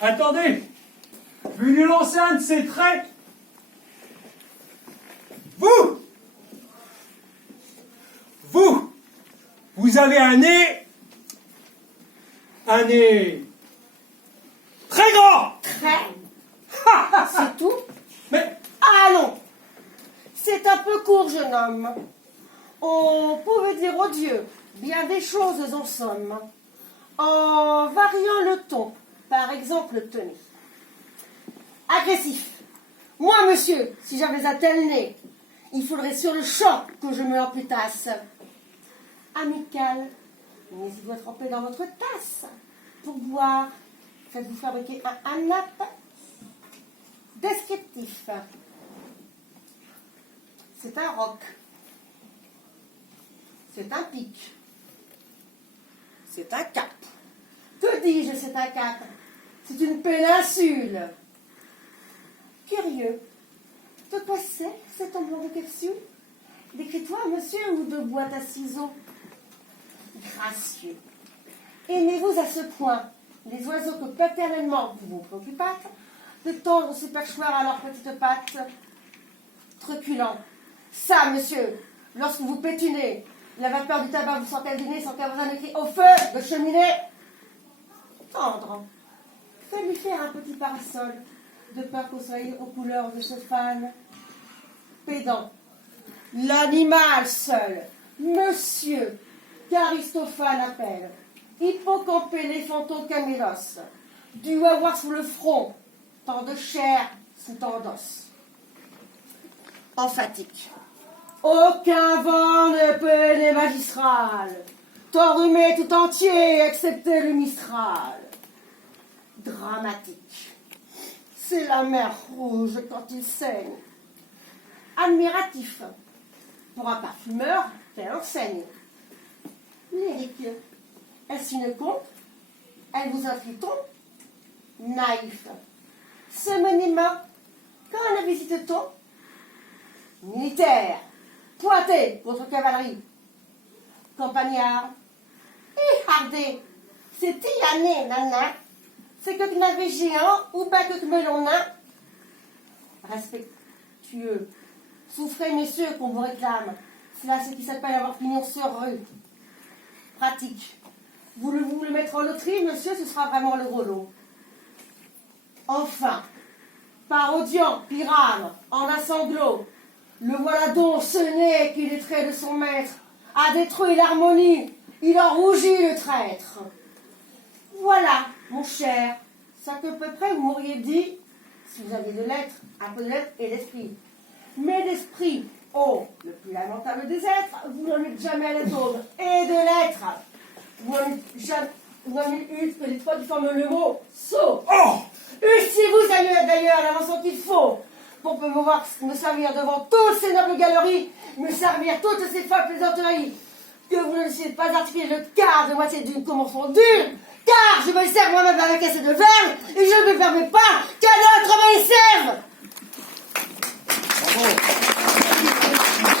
Attendez, je vais lui lancer un de ses traits. Vous avez un nez très grand. Très. C'est tout? Mais Allons. C'est un peu court, jeune homme. On pouvait dire aux dieux bien des choses en somme, en variant le ton. Par exemple, tenez. Agressif. Moi, monsieur, si j'avais un tel nez, il faudrait sur le champ que je me l'emputasse. Amical. Mais il doit tremper dans votre tasse. Pour boire, faites-vous fabriquer un nappe. Descriptif. C'est un roc. C'est un pic. C'est un cap. Que dis-je, c'est un cap? C'est une péninsule. Curieux. De quoi c'est, cet emblème de capsule? D'écritoire, monsieur, ou de boîte à ciseaux? Gracieux. Aimez-vous à ce point les oiseaux que paternellement vous vous préoccupâtes de tendre ces perchoirs à leurs petites pattes? Truculent. Ça, monsieur, lorsque vous pétunez, la vapeur du tabac vous sort du nez sans qu'avoir un écrit au feu de cheminée. Tendre. Faites-lui faire un petit parasol, de peur qu'au soleil aux couleurs de ce fan. Pédant. L'animal seul, monsieur, qu'Aristophane appelle Hippocampé l'éléphantocamélos, dû avoir sous le front tant de chair sous tant d'os. Emphatique. Aucun vent ne peut les magistrales, t'enrhumer tout entier, excepté le Mistral. Dramatique. C'est la mer rouge quand il saigne. Admiratif. Pour un parfumeur, quelle enseigne. Lyrique. Est-ce une conte? Elle vous inflige-t-on? Naïf. Ce monument, quand le visite-t-on? Militaire. Pointez votre cavalerie. Campagnard. Et hardé. C'est Tiané, nana. C'est que navet géant ou pas que melon nain. Respectueux. Souffrez, messieurs, qu'on vous réclame. C'est là ce qui s'appelle avoir pignon sur rue. Pratique. Voulez-vous le mettre en loterie, monsieur? Ce sera vraiment le gros lot. Enfin, parodiant Pyrame en un sanglot, le voilà donc ce nez qui, les traits de son maître, a détruit l'harmonie. Il en rougit, le traître. Voilà, mon cher, ça que peu près vous m'auriez dit, si vous aviez de l'être, un peu de l'être et d'esprit. Mais d'esprit, oh, le plus lamentable des êtres, vous n'en êtes jamais à l'aube. Et de l'être, vous n'en êtes eu que les trois qui forment le mot sot. oh, Eussiez-vous d'ailleurs l'avancement qu'il faut pour pouvoir me servir devant toutes ces nobles galeries, me servir toutes ces folles plaisanteries, que vous ne laissez pas articuler le quart de moitié d'une convention dure, car je me sers moi-même avec assez de verbe, et je ne me permets pas qu'un autre me les serve. bravo.